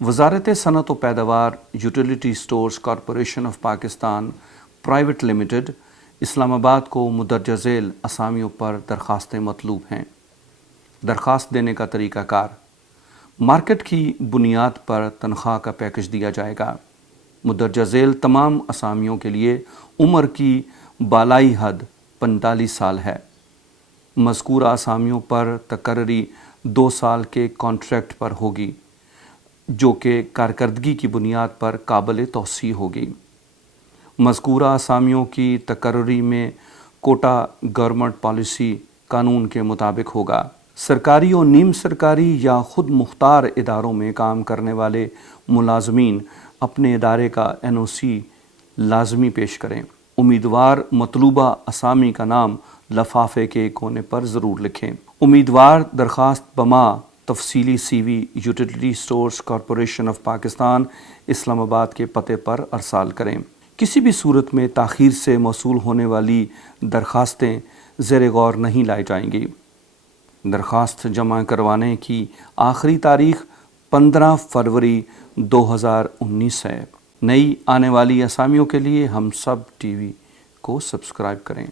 وزارت صنعت و پیداوار utility stores corporation of Pakistan private limited Islamabad کو مندرجہ ذیل اسامیوں پر درخواستیں مطلوب ہیں۔ درخواست دینے کا طریقہ کار: مارکیٹ کی بنیاد پر تنخواہ کا پیکج دیا جائے گا۔ مندرجہ ذیل تمام اسامیوں کے لیے عمر کی بالائی حد 45 سال ہے۔ مذکورہ اسامیوں پر تقرری 2 سال کے کانٹریکٹ پر ہوگی، جو کہ کارکردگی کی بنیاد پر قابل توسیع ہوگی۔ مذکورہ اسامیوں کی تقرری میں کوٹا گورنمنٹ پالیسی قانون کے مطابق ہوگا۔ سرکاری اور نیم سرکاری یا خود مختار اداروں میں کام کرنے والے ملازمین اپنے ادارے کا NOC لازمی پیش کریں۔ امیدوار مطلوبہ اسامی کا نام لفافے کے کونے پر ضرور لکھیں۔ امیدوار درخواست بما تفصیلی CV utility stores corporation of Pakistan Islamabad کے پتے پر ارسال کریں۔ کسی بھی صورت میں تاخیر سے موصول ہونے والی درخواستیں زیر غور نہیں لائی جائیں گی۔ درخواست جمع کروانے کی آخری تاریخ 15 فروری 2019 ہے۔ نئی آنے والی اسامیوں کے لیے ہم سب TV کو سبسکرائب کریں۔